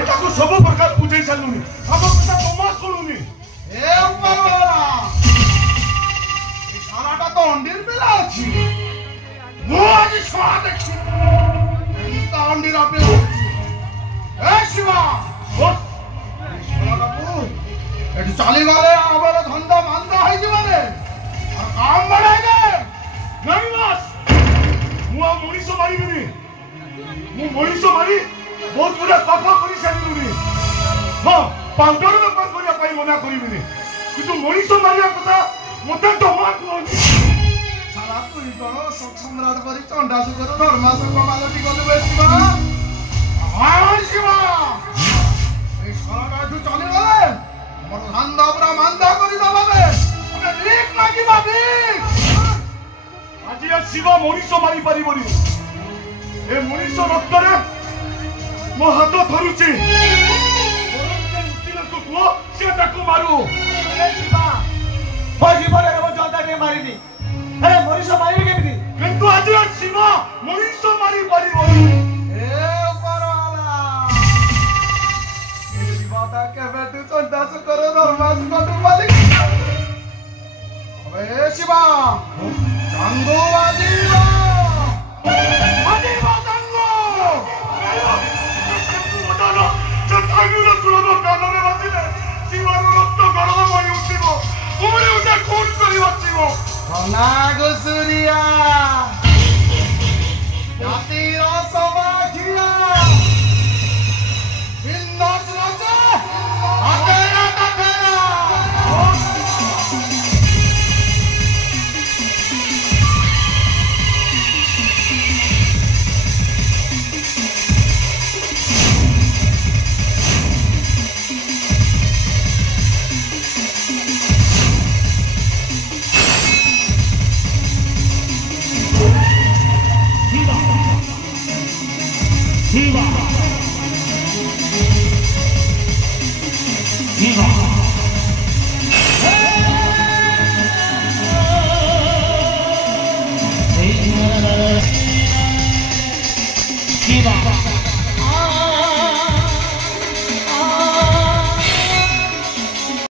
এটা তো সব প্রকার বুঝাই সারলুনি আমার কথা তোমার শুনুনি এ উপরওয়ালা এই সারাটা তো অন্ডির বেলা আছে মু আজ সারা দেখছি এই তো অন্ডির আপেল এ শিবা এটি চালি গলে আমার ধন্দা মান্দা হয়ে যাবে আর কাম বাড়াইবে নাই মাস মু মনিষ মারিবিনি মু মনিষ মারি বহুত গুড়া পাপ করে সারিলুনি হ্যাঁ পাউডার বেপার করিয়া পাই মনা করিবিনি কিন্তু মনিষ মারিয়া কথা মতে জমা কুহনি সারা তুই কোন শোক সম্রাট করি চন্ডাসু করে ধর্মাসু কমালতি গলে বেশিবা আমার শিবা এই সারাটা একটু চলে গেলে আমার ধান্দা পুরা মান্দা করি দেবে আমরা লিখ মাগিবা লিখ আজি শিব মনিষ মারি পারিবনি এ মনিষ রক্তরে মো হাত ধরুছি সে তাকে মারু জীবনে জনতা টিকে মারিনি মনিষ মারিবে কেমিতি কিন্তু আজি শিব মনিষ মারি পারিবনি এ উপরওয়ালা এই শিবাটা কেবে তুই চন্ডাসু করে ধর্মাসু কত মালিক এ শিবা চাঙ্গো বাজিবা আদিবা চাঙ্গো মদন চতাগুলো তুলব কানরে বাজিলে শিবার রক্ত গরম হয়ে উঠিব উমরে উঠে খুন করি বাঁচিব ঘনা গুসুরিয়া জাতির সমাধিয়া ভিন্ন সুরজা আতেরা তাতেরা Viva! Viva! Viva!